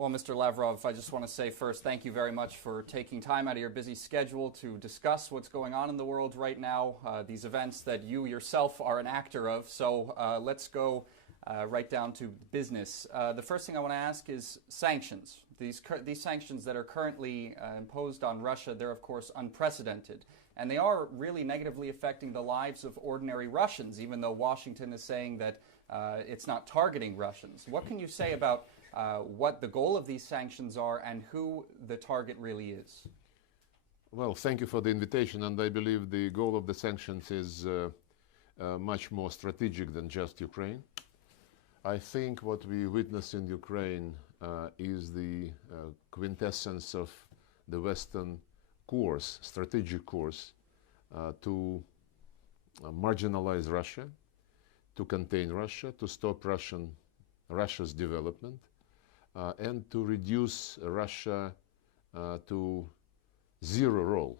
Well, Mr. Lavrov, I just want to say first, thank you very much for taking time out of your busy schedule to discuss what's going on in the world right now, these events that you yourself are an actor of. So let's go right down to business. The first thing I want to ask is sanctions. These sanctions that are currently imposed on Russia, they're of course unprecedented. And they are really negatively affecting the lives of ordinary Russians, even though Washington is saying that it's not targeting Russians. What can you say about what the goal of these sanctions are and who the target really is? Well, thank you for the invitation, and I believe the goal of the sanctions is much more strategic than just Ukraine. I think what we witness in Ukraine is the quintessence of the Western course, strategic course, to marginalize Russia, to contain Russia, to stop Russia's development, and to reduce Russia to zero role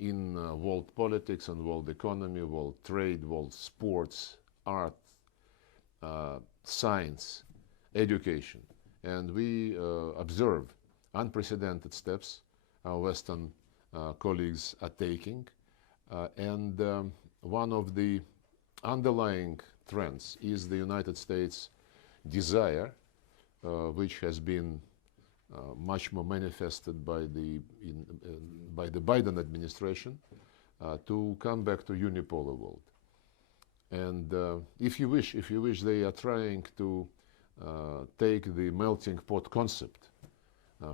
in world politics and world economy, world trade, world sports, art, science, education. And we observe unprecedented steps our Western colleagues are taking. And one of the underlying trends is the United States' desire, which has been much more manifested by the Biden administration, to come back to unipolar world. And if you wish, they are trying to take the melting pot concept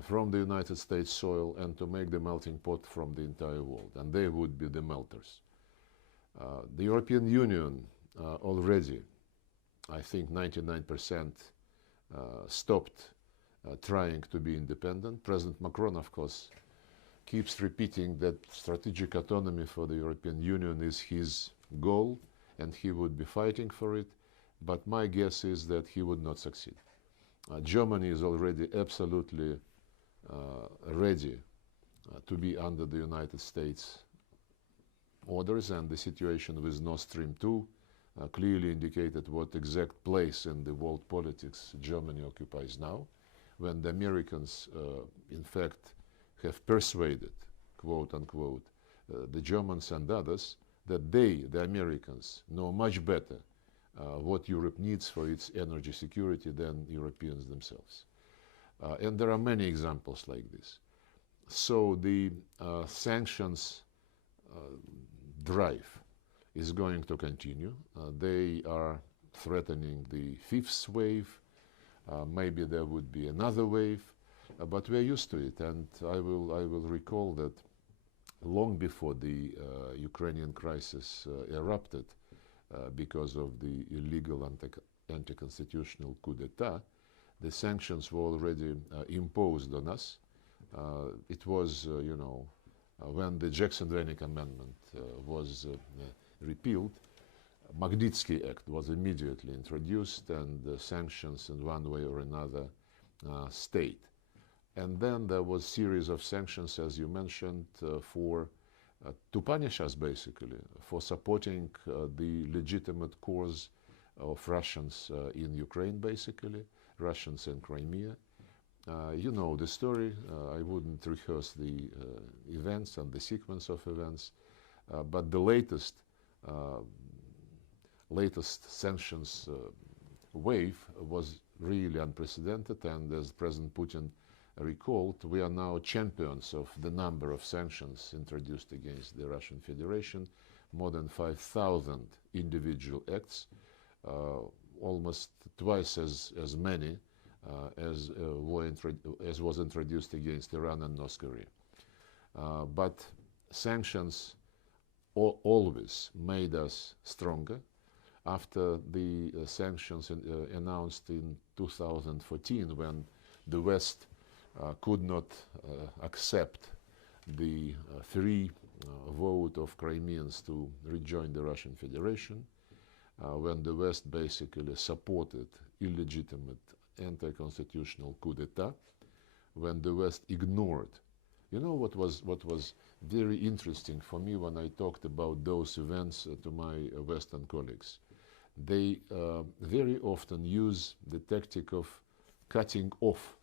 from the United States soil and to make the melting pot from the entire world, and they would be the melters. The European Union already, I think 99% stopped trying to be independent. President Macron, of course, keeps repeating that strategic autonomy for the European Union is his goal, and he would be fighting for it, but my guess is that he would not succeed. Germany is already absolutely ready to be under the United States orders, and the situation with Nord Stream 2 clearly indicated what exact place in the world politics Germany occupies now, when the Americans, in fact, have persuaded, quote unquote, the Germans and others that they, the Americans, know much better what Europe needs for its energy security than Europeans themselves. And there are many examples like this. So the sanctions drive is going to continue. They are threatening the fifth wave. Maybe there would be another wave, but we're used to it. And I will recall that long before the Ukrainian crisis erupted because of the illegal anti-constitutional coup d'etat, the sanctions were already imposed on us. It was, when the Jackson-Vanik Amendment was repealed, Magnitsky Act was immediately introduced, and the sanctions in one way or another stayed. And then there was a series of sanctions, as you mentioned, to punish us, basically, for supporting the legitimate cause of Russians in Ukraine, basically, Russians in Crimea. You know the story. I wouldn't rehearse the events and the sequence of events, but the latest sanctions wave was really unprecedented, and as President Putin recalled, we are now champions of the number of sanctions introduced against the Russian Federation, more than 5,000 individual acts, almost twice as many as was introduced against Iran and North Korea. But sanctions always made us stronger. After the sanctions announced in 2014, when the West could not accept the free vote of Crimeans to rejoin the Russian Federation, when the West basically supported illegitimate anti-constitutional coup d'etat, when the West ignored. You know what was very interesting for me when I talked about those events to my Western colleagues? They very often use the tactic of cutting off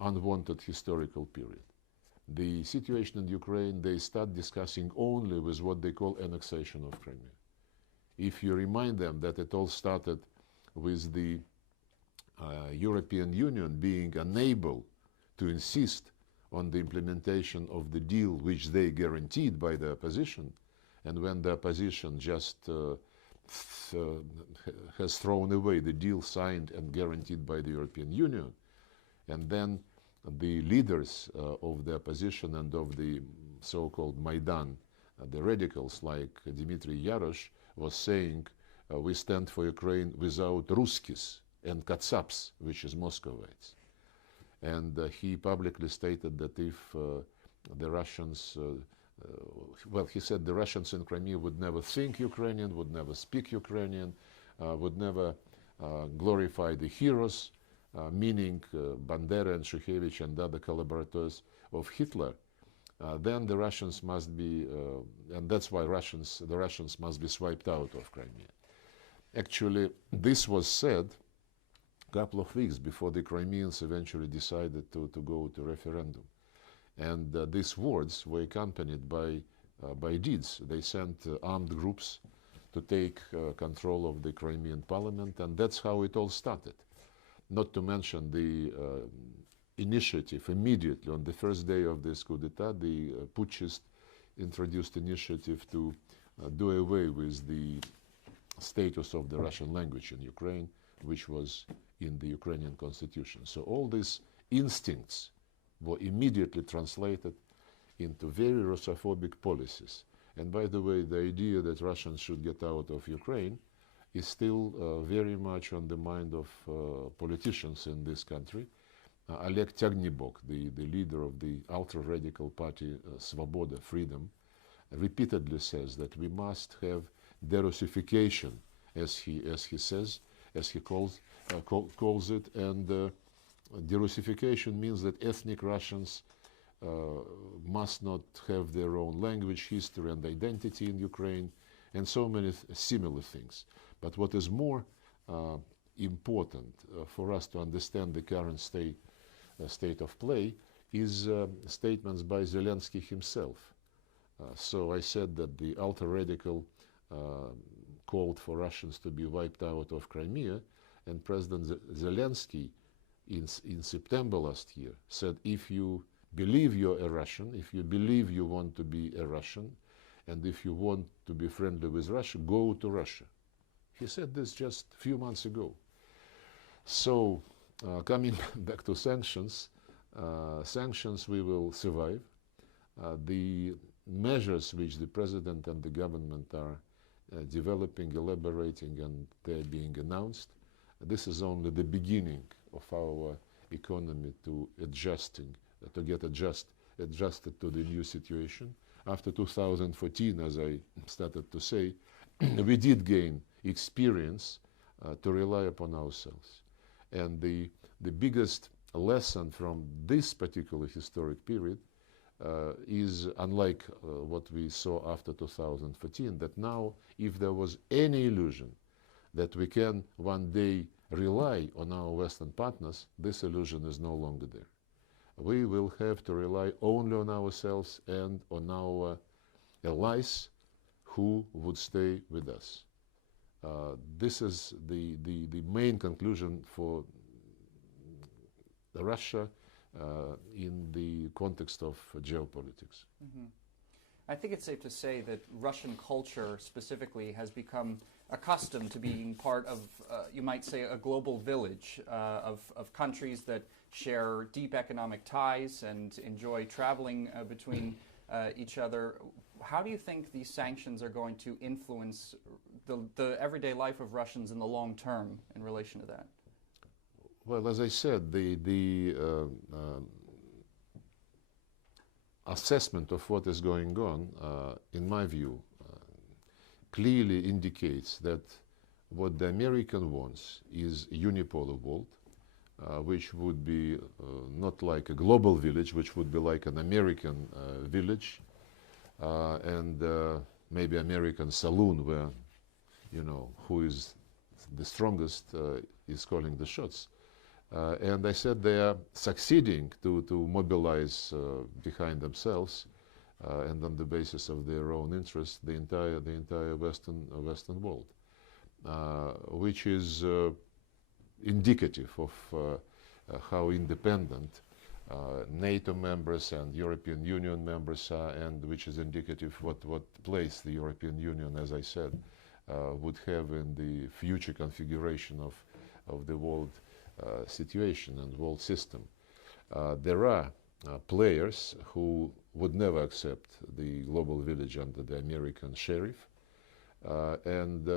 unwanted historical period. The situation in Ukraine, they start discussing only with what they call annexation of Crimea. If you remind them that it all started with the European Union being unable to insist on the implementation of the deal which they guaranteed by the opposition, and when the opposition just has thrown away the deal signed and guaranteed by the European Union, and then the leaders of the opposition and of the so-called Maidan, the radicals like Dmitry Yarosh, was saying, we stand for Ukraine without Ruskis and Katsaps, which is Muscovites. And he publicly stated that if the Russians, well, he said the Russians in Crimea would never think Ukrainian, would never speak Ukrainian, would never glorify the heroes, meaning Bandera and Shukhevich and other collaborators of Hitler, then the Russians must be, and that's why the Russians must be swiped out of Crimea. Actually, this was said a couple of weeks before the Crimeans eventually decided to go to referendum. And these words were accompanied by deeds. They sent armed groups to take control of the Crimean parliament, and that's how it all started. Not to mention the initiative immediately on the first day of this coup d'etat, the putschist introduced initiative to do away with the status of the Russian language in Ukraine, which was in the Ukrainian constitution. So all these instincts were immediately translated into very Russophobic policies. And by the way, the idea that Russians should get out of Ukraine is still very much on the mind of politicians in this country. Oleg Tyagnybok, the leader of the ultra-radical party Svoboda, Freedom, repeatedly says that we must have derussification, as he says, as he calls it, and derussification means that ethnic Russians must not have their own language, history, and identity in Ukraine, and so many similar things. But what is more important for us to understand the current state of play is statements by Zelensky himself. So I said that the ultra-radical called for Russians to be wiped out of Crimea, and President Zelensky in September last year said, if you believe you're a Russian, if you believe you want to be a Russian, and if you want to be friendly with Russia, go to Russia. He said this just a few months ago. So coming back to sanctions, sanctions we will survive. The measures which the president and the government are developing, elaborating, and they're being announced, this is only the beginning of our economy to get adjusted to the new situation. After 2014, as I started to say, we did gain experience to rely upon ourselves. And the biggest lesson from this particular historic period is, unlike what we saw after 2014, that now, if there was any illusion that we can one day rely on our Western partners, this illusion is no longer there. We will have to rely only on ourselves and on our allies who would stay with us. This is the main conclusion for Russia in the context of geopolitics. Mm-hmm. I think it's safe to say that Russian culture specifically has become accustomed to being part of, you might say, a global village of countries that share deep economic ties and enjoy traveling between each other. How do you think these sanctions are going to influence the everyday life of Russians in the long term in relation to that? Well, as I said, the assessment of what is going on, in my view, clearly indicates that what the American wants is a unipolar world, which would be not like a global village, which would be like an American village, and maybe American saloon where, you know, who is the strongest is calling the shots. And I said they are succeeding to mobilize behind themselves and on the basis of their own interests the entire Western world, which is indicative of how independent NATO members and European Union members are, and which is indicative what place the European Union, as I said, would have in the future configuration of the world situation and world system. There are players who would never accept the global village under the American sheriff, and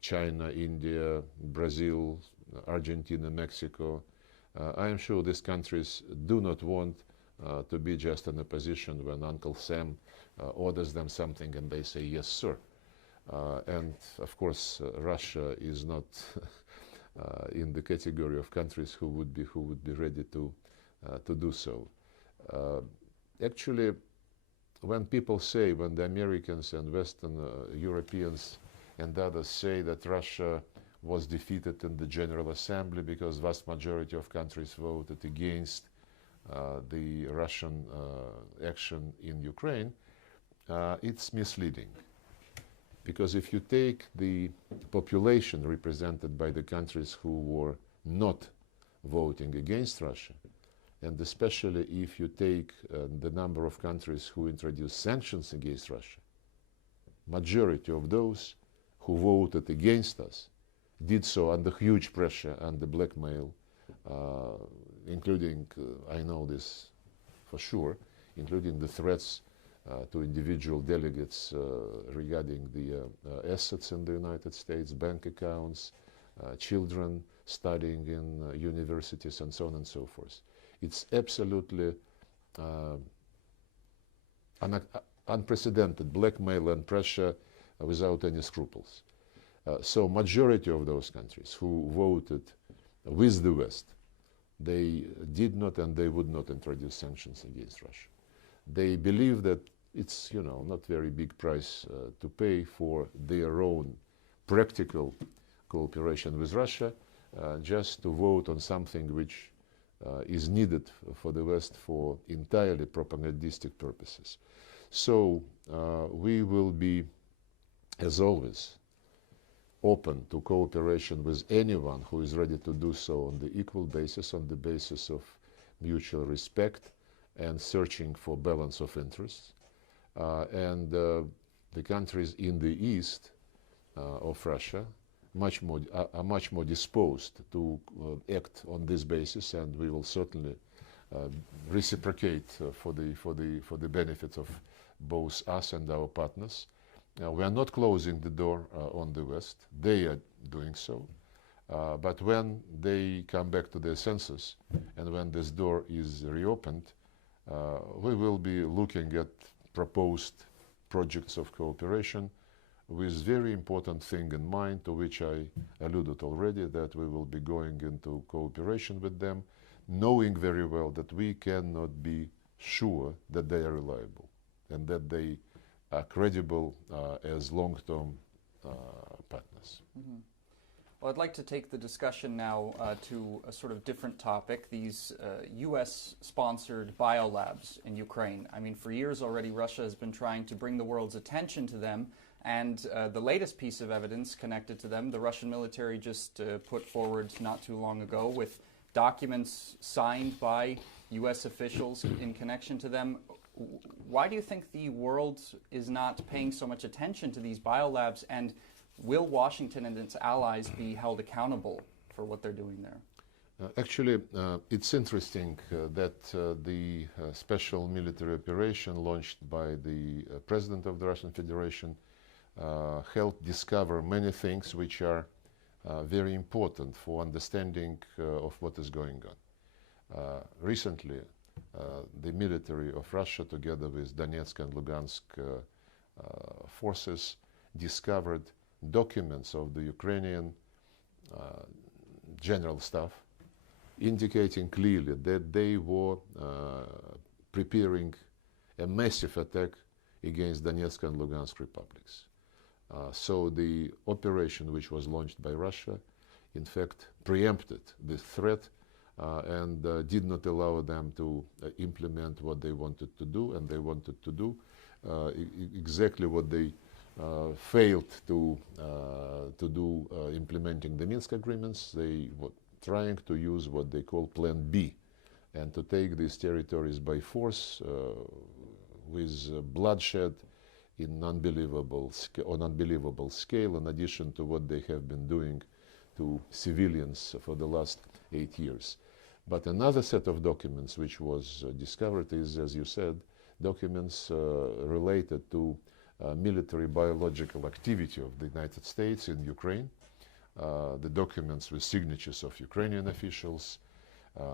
China, India, Brazil, Argentina, Mexico. I am sure these countries do not want to be just in a position when Uncle Sam orders them something and they say, yes, sir. And of course, Russia is not in the category of countries who would be ready to do so. Actually, when the Americans and Western Europeans and others say that Russia was defeated in the General Assembly because vast majority of countries voted against the Russian action in Ukraine, it's misleading. Because if you take the population represented by the countries who were not voting against Russia, and especially if you take the number of countries who introduced sanctions against Russia, majority of those who voted against us did so under huge pressure, under blackmail, including, I know this for sure, including the threats to individual delegates regarding the assets in the United States, bank accounts, children studying in universities, and so on and so forth. It's absolutely unprecedented blackmail and pressure without any scruples. So majority of those countries who voted with the West, they did not and they would not introduce sanctions against Russia. They believe that it's, not very big price to pay for their own practical cooperation with Russia, just to vote on something which is needed for the West for entirely propagandistic purposes. So we will be, as always, open to cooperation with anyone who is ready to do so on the equal basis, on the basis of mutual respect and searching for balance of interests. And the countries in the east of Russia are much more disposed to act on this basis, and we will certainly reciprocate for the benefit of both us and our partners. We are not closing the door on the West. They are doing so. But when they come back to their senses and when this door is reopened, we will be looking at proposed projects of cooperation with very important thing in mind, to which I alluded already, that we will be going into cooperation with them, knowing very well that we cannot be sure that they are reliable and that they are credible as long-term partners. Mm-hmm. Well, I'd like to take the discussion now to a sort of different topic, these US-sponsored biolabs in Ukraine. I mean, for years already, Russia has been trying to bring the world's attention to them, and the latest piece of evidence connected to them, the Russian military just put forward not too long ago with documents signed by US officials in connection to them. Why do you think the world is not paying so much attention to these biolabs, and will Washington and its allies be held accountable for what they're doing there? Actually, it's interesting that the special military operation launched by the President of the Russian Federation helped discover many things which are very important for understanding of what is going on. Recently, the military of Russia, together with Donetsk and Lugansk forces, discovered documents of the Ukrainian general staff indicating clearly that they were preparing a massive attack against Donetsk and Lugansk republics. So the operation which was launched by Russia, in fact, preempted the threat and did not allow them to implement what they wanted to do, and they wanted to do exactly what they failed to do implementing the Minsk agreements. They were trying to use what they call Plan B, and to take these territories by force with bloodshed on unbelievable scale, in addition to what they have been doing to civilians for the last 8 years. But another set of documents which was discovered is, as you said, documents related to military biological activity of the United States in Ukraine, the documents with signatures of Ukrainian officials,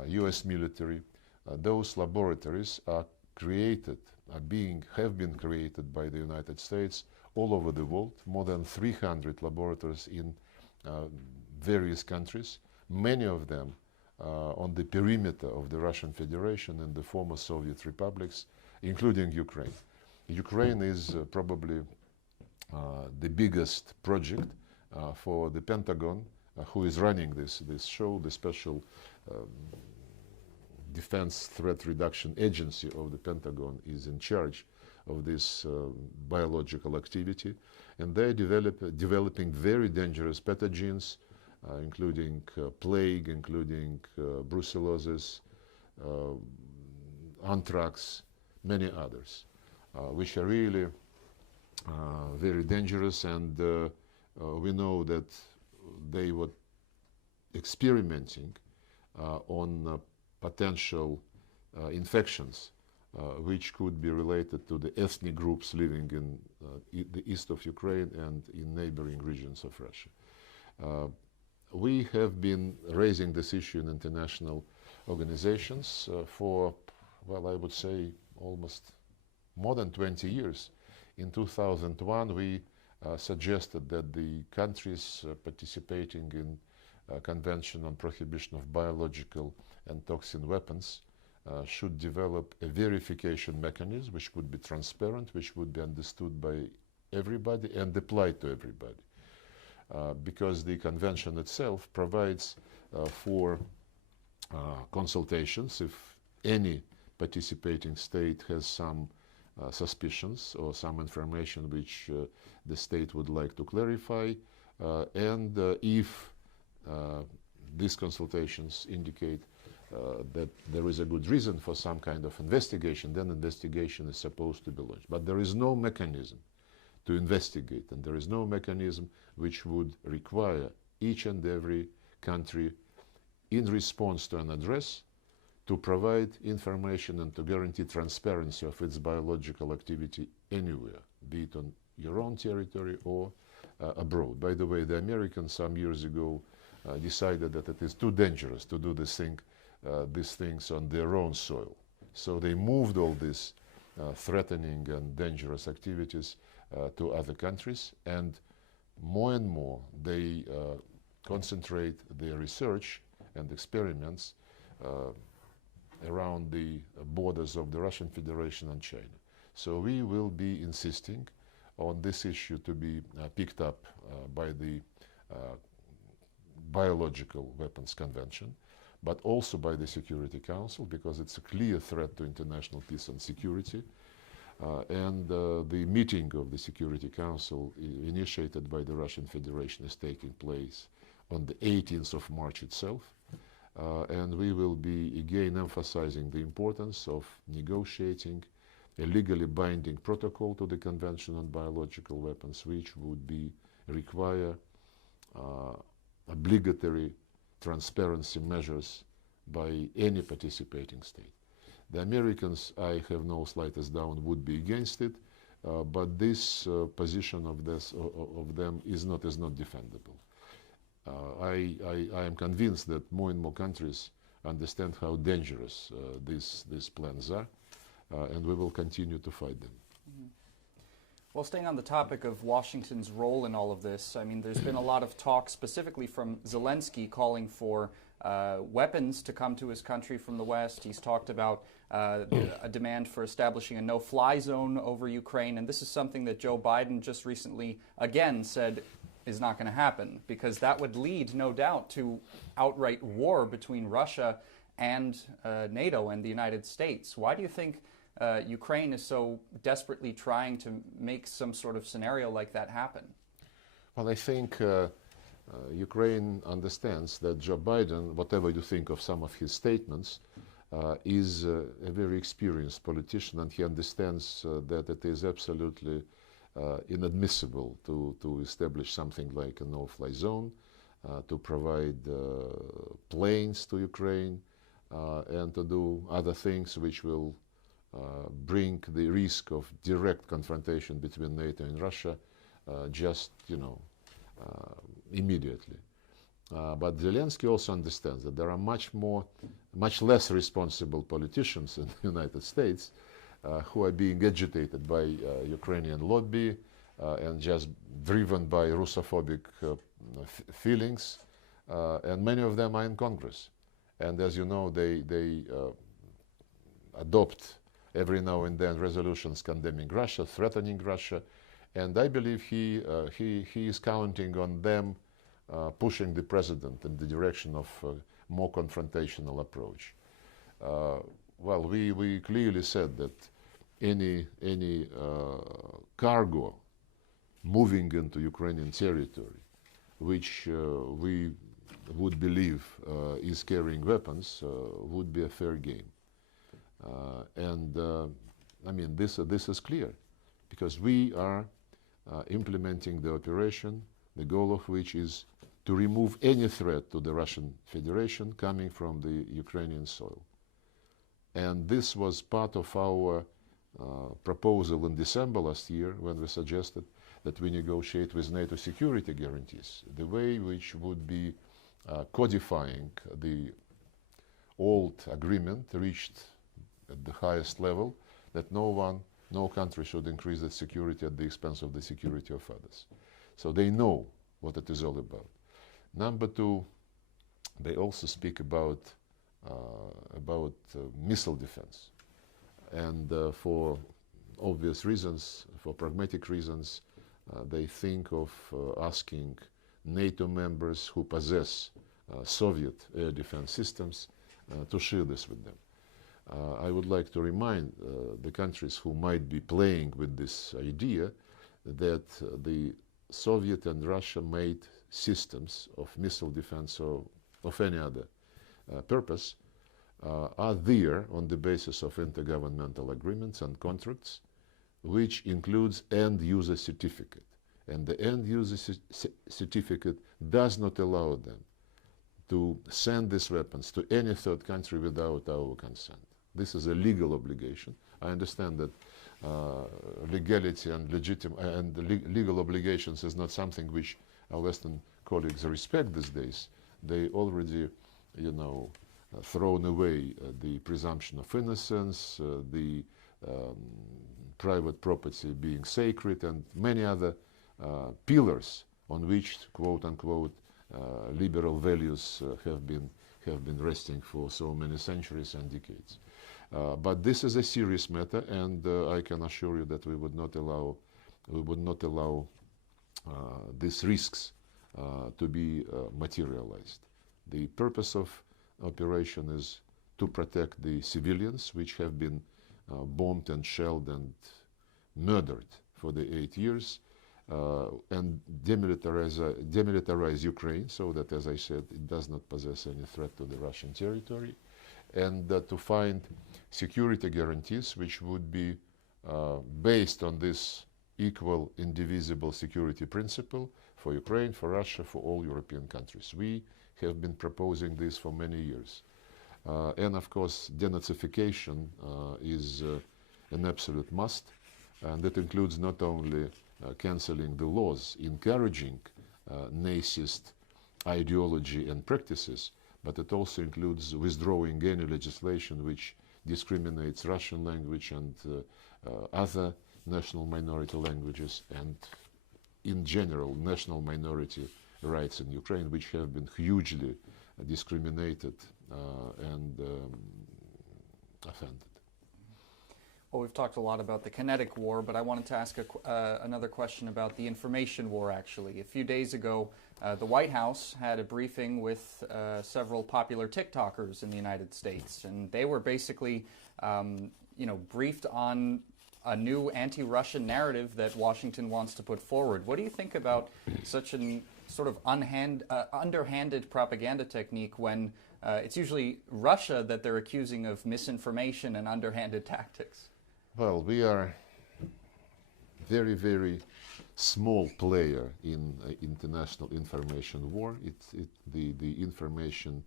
US military. Those laboratories are created, have been created by the United States all over the world, more than 300 laboratories in various countries, many of them on the perimeter of the Russian Federation and the former Soviet republics, including Ukraine. Ukraine is probably the biggest project for the Pentagon, who is running this show. The Special Defense Threat Reduction Agency of the Pentagon is in charge of this biological activity, and they're developing very dangerous pathogens, including plague, including brucellosis, anthrax, many others, which are really very dangerous, and we know that they were experimenting on potential infections which could be related to the ethnic groups living in the east of Ukraine and in neighboring regions of Russia. We have been raising this issue in international organizations for, well, I would say almost more than 20 years. In 2001, we suggested that the countries participating in Convention on Prohibition of Biological and Toxin Weapons should develop a verification mechanism which would be transparent, which would be understood by everybody and applied to everybody. Because the convention itself provides for consultations if any participating state has some suspicions or some information which the state would like to clarify, and if these consultations indicate that there is a good reason for some kind of investigation, then investigation is supposed to be launched. But there is no mechanism to investigate, and there is no mechanism which would require each and every country, in response to an address, to provide information and to guarantee transparency of its biological activity anywhere, be it on your own territory or abroad. By the way, the Americans some years ago decided that it is too dangerous to do these things on their own soil. So they moved all these threatening and dangerous activities to other countries, and more they concentrate their research and experiments around the borders of the Russian Federation and China. So we will be insisting on this issue to be picked up by the Biological Weapons Convention, but also by the Security Council, because it's a clear threat to international peace and security. And the meeting of the Security Council initiated by the Russian Federation is taking place on the 18th of March itself. And we will be again emphasizing the importance of negotiating a legally binding protocol to the Convention on Biological Weapons, which would require obligatory transparency measures by any participating state. The Americans, I have no slightest doubt, would be against it, but this position of them is not defendable. I am convinced that more and more countries understand how dangerous these plans are, and we will continue to fight them. Mm-hmm. Well, staying on the topic of Washington's role in all of this, I mean, there's been a lot of talk specifically from Zelensky calling for weapons to come to his country from the West. He's talked about a demand for establishing a no-fly zone over Ukraine, and this is something that Joe Biden just recently again said is not going to happen, because that would lead, no doubt, to outright war between Russia and NATO and the United States. Why do you think Ukraine is so desperately trying to make some sort of scenario like that happen? Well, I think Ukraine understands that Joe Biden, whatever you think of some of his statements, is a very experienced politician, and he understands that it is absolutely inadmissible to establish something like a no-fly zone, to provide planes to Ukraine, and to do other things which will bring the risk of direct confrontation between NATO and Russia immediately. But Zelensky also understands that there are much less responsible politicians in the United States who are being agitated by Ukrainian lobby and just driven by Russophobic feelings, and many of them are in Congress. And as you know, they adopt every now and then resolutions condemning Russia, threatening Russia, and I believe he is counting on them pushing the president in the direction of a more confrontational approach. Well, we clearly said that any cargo moving into Ukrainian territory, which we would believe is carrying weapons, would be a fair game. I mean, this is clear, because we are implementing the operation, the goal of which is to remove any threat to the Russian Federation coming from the Ukrainian soil. And this was part of our proposal in December last year, when we suggested that we negotiate with NATO security guarantees, the way which would be codifying the old agreement reached at the highest level, that no country should increase its security at the expense of the security of others. So they know what it is all about. Number two, they also speak about missile defense. And for obvious reasons, for pragmatic reasons, they think of asking NATO members who possess Soviet air defense systems to share this with them. I would like to remind the countries who might be playing with this idea that the Soviet and Russia made systems of missile defense or of any other purpose are there on the basis of intergovernmental agreements and contracts, which includes end-user certificate. And the end-user certificate does not allow them to send these weapons to any third country without our consent. This is a legal obligation. I understand that legality and legal obligations is not something which our Western colleagues respect these days. They already, thrown away the presumption of innocence, the private property being sacred, and many other pillars on which, quote unquote, liberal values have been resting for so many centuries and decades. But this is a serious matter, and I can assure you that we would not allow these risks to be materialized. The purpose of operation is to protect the civilians, which have been bombed and shelled and murdered for the 8 years, and demilitarize Ukraine so that, as I said, it does not possess any threat to the Russian territory, and to find security guarantees which would be based on this equal, indivisible security principle for Ukraine, for Russia, for all European countries. We have been proposing this for many years. And of course, denazification is an absolute must, and that includes not only cancelling the laws encouraging Nazist ideology and practices, but it also includes withdrawing any legislation which discriminates Russian language and other national minority languages, and in general national minority rights in Ukraine, which have been hugely discriminated and offended. Well, we've talked a lot about the kinetic war, but I wanted to ask another question about the information war, actually. A few days ago, the White House had a briefing with several popular TikTokers in the United States, and they were basically, briefed on a new anti-Russian narrative that Washington wants to put forward. What do you think about such a sort of underhanded propaganda technique when it's usually Russia that they're accusing of misinformation and underhanded tactics? Well, we are very, very small player in international information war. The information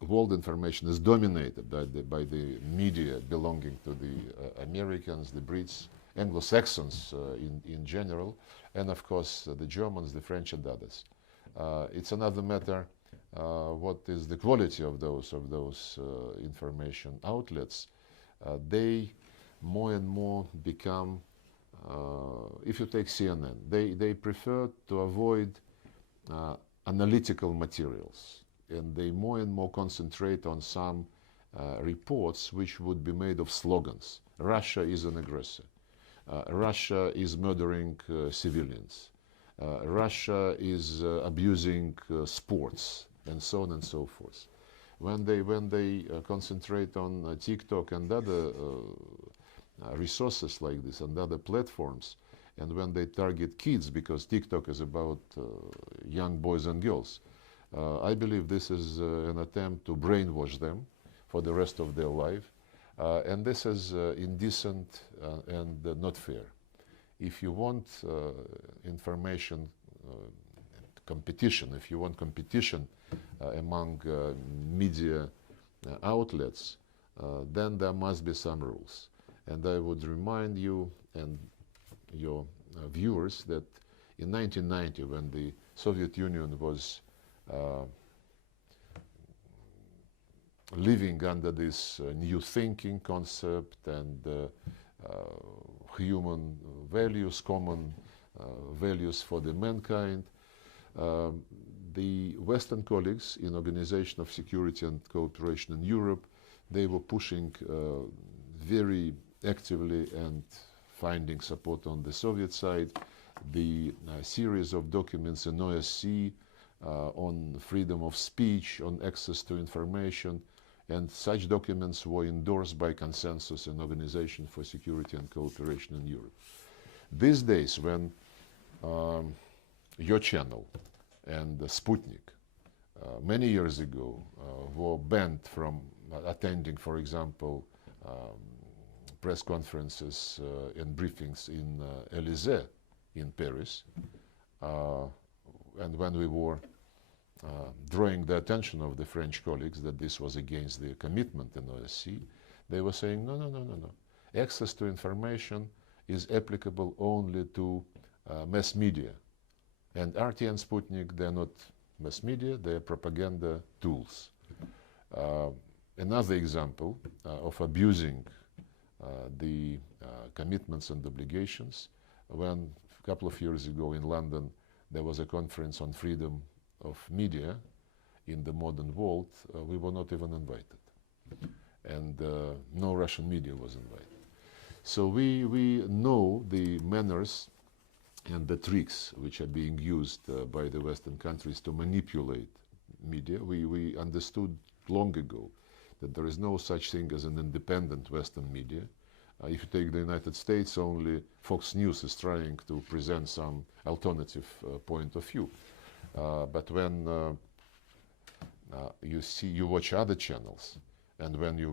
world information is dominated by the media belonging to the Americans, the Brits, Anglo-Saxons in general, and of course the Germans, the French, and others. It's another matter what is the quality of those information outlets. They more and more become, if you take CNN, they prefer to avoid analytical materials, and they more and more concentrate on some reports which would be made of slogans. Russia is an aggressor. Russia is murdering civilians. Russia is abusing sports, and so on and so forth. When they concentrate on TikTok and other resources like this and other platforms, and when they target kids, because TikTok is about young boys and girls, I believe this is an attempt to brainwash them for the rest of their life, and this is indecent and not fair. If you want information competition, if you want competition among media outlets, then there must be some rules. And I would remind you and your viewers that in 1990, when the Soviet Union was living under this new thinking concept and human values, common values for the mankind, the Western colleagues in Organization of Security and Cooperation in Europe, they were pushing very actively and finding support on the Soviet side the series of documents in OSCE on freedom of speech, on access to information, and such documents were endorsed by consensus in Organization for Security and Cooperation in Europe. These days, when your channel and Sputnik many years ago were banned from attending, for example, press conferences and briefings in Élysée in Paris, and when we were drawing the attention of the French colleagues that this was against their commitment in OSCE, they were saying, no. Access to information is applicable only to mass media. And RT and Sputnik, they're not mass media, they're propaganda tools. Another example of abusing the commitments and obligations, when a couple of years ago in London there was a conference on freedom of media in the modern world, we were not even invited. And no Russian media was invited. So we know the manners and the tricks which are being used by the Western countries to manipulate media. We understood long ago that there is no such thing as an independent Western media. If you take the United States, only Fox News is trying to present some alternative point of view. But when you watch other channels, and when you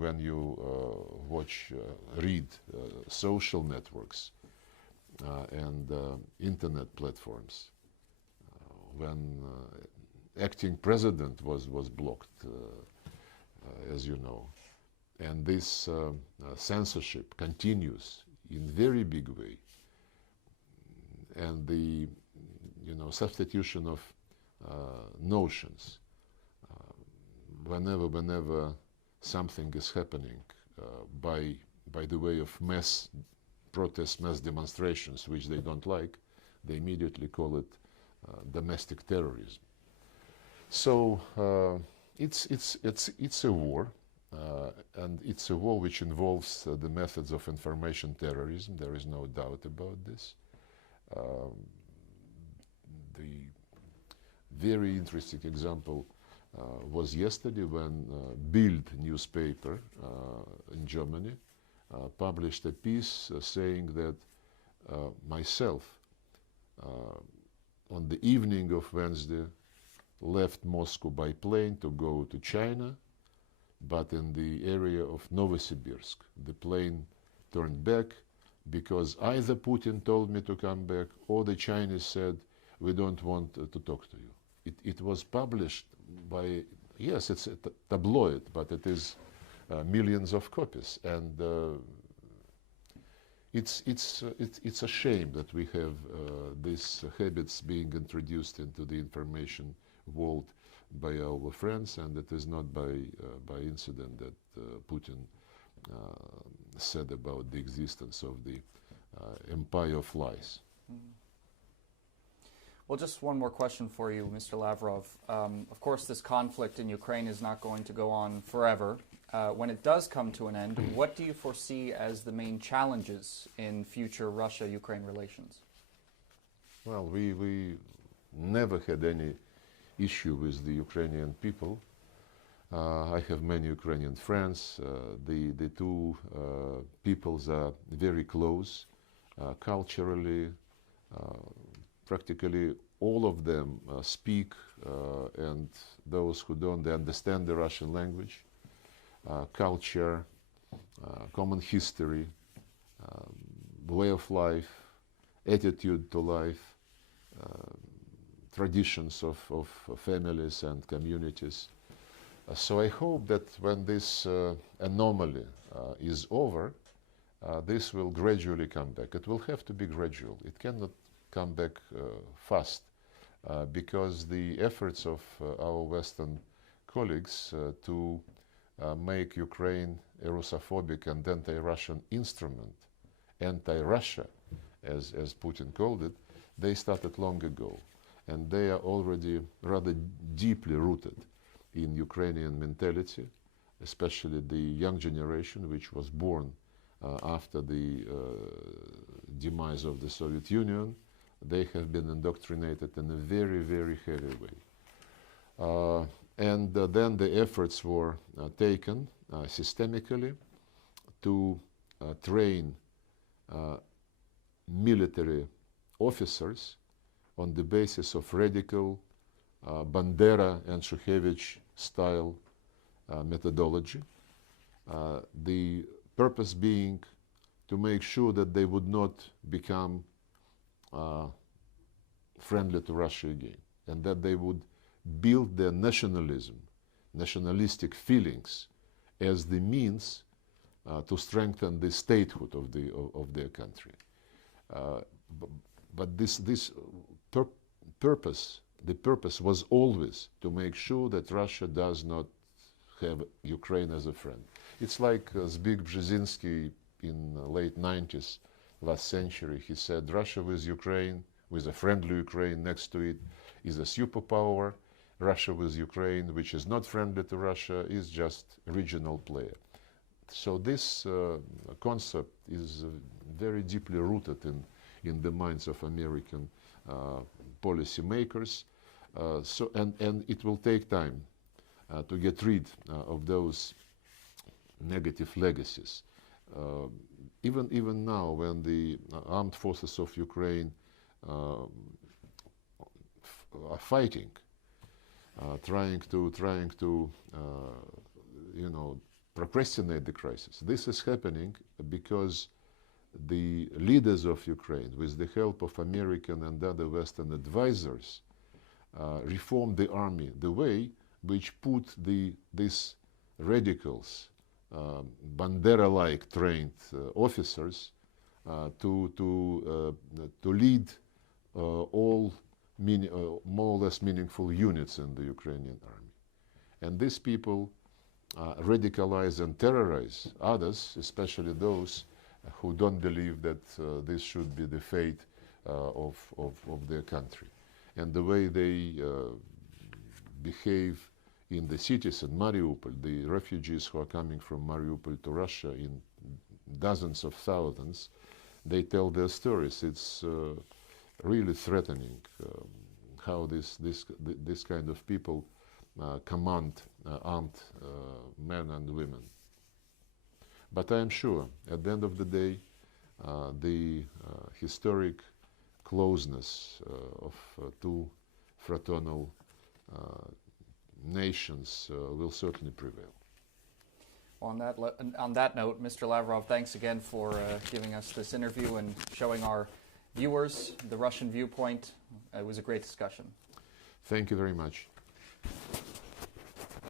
read social networks and internet platforms, when acting president was blocked, as you know, and this censorship continues in very big way, and the substitution of notions, whenever something is happening by the way of mass protests, mass demonstrations, which they don't like, they immediately call it domestic terrorism. So It's a war, and it's a war which involves the methods of information terrorism. There is no doubt about this. The very interesting example was yesterday when Bild newspaper in Germany published a piece saying that myself, on the evening of Wednesday, left Moscow by plane to go to China, but in the area of Novosibirsk, the plane turned back because either Putin told me to come back or the Chinese said, we don't want to talk to you. It was published by, yes, it's a tabloid, but it is millions of copies. And it's a shame that we have these habits being introduced into the information world by our friends, and it is not by incident that Putin said about the existence of the empire of lies. Mm-hmm. Well, just one more question for you, Mr. Lavrov. Of course, this conflict in Ukraine is not going to go on forever. When it does come to an end, what do you foresee as the main challenges in future Russia-Ukraine relations? Well, we never had any issue with the Ukrainian people. I have many Ukrainian friends. The two peoples are very close culturally. Practically all of them speak, and those who don't, they understand the Russian language, culture, common history, way of life, attitude to life, traditions of families and communities. So I hope that when this anomaly is over, this will gradually come back. It will have to be gradual. It cannot come back fast because the efforts of our Western colleagues to make Ukraine a Russophobic and anti-Russian instrument, anti-Russia, as Putin called it, they started long ago. And they are already rather deeply rooted in Ukrainian mentality, especially the young generation, which was born after the demise of the Soviet Union. They have been indoctrinated in a very, very heavy way. And then the efforts were taken systemically to train military officers on the basis of radical Bandera and Shukhevich style methodology. The purpose being to make sure that they would not become friendly to Russia again, and that they would build their nationalism, nationalistic feelings, as the means to strengthen the statehood of their country. But this purpose, the purpose was always to make sure that Russia does not have Ukraine as a friend. It's like Zbigniew Brzezinski in the late 90s, last century. He said, Russia with Ukraine, with a friendly Ukraine next to it, is a superpower. Russia with Ukraine, which is not friendly to Russia, is just a regional player. So this concept is very deeply rooted in the minds of American policymakers. And it will take time to get rid of those negative legacies. Even now, when the armed forces of Ukraine are fighting, trying to procrastinate the crisis. This is happening because the leaders of Ukraine, with the help of American and other Western advisors, reformed the army the way which put these radicals, Bandera-like trained officers, to lead all more or less meaningful units in the Ukrainian army. And these people radicalize and terrorize others, especially those who don't believe that this should be the fate of their country. And the way they behave in the cities in Mariupol, the refugees who are coming from Mariupol to Russia in dozens of thousands, they tell their stories. It's really threatening how this kind of people command armed men and women. But I am sure, at the end of the day, the historic closeness of two fraternal nations will certainly prevail. Well, on that note, Mr. Lavrov, thanks again for giving us this interview and showing our viewers the Russian viewpoint. It was a great discussion. Thank you very much.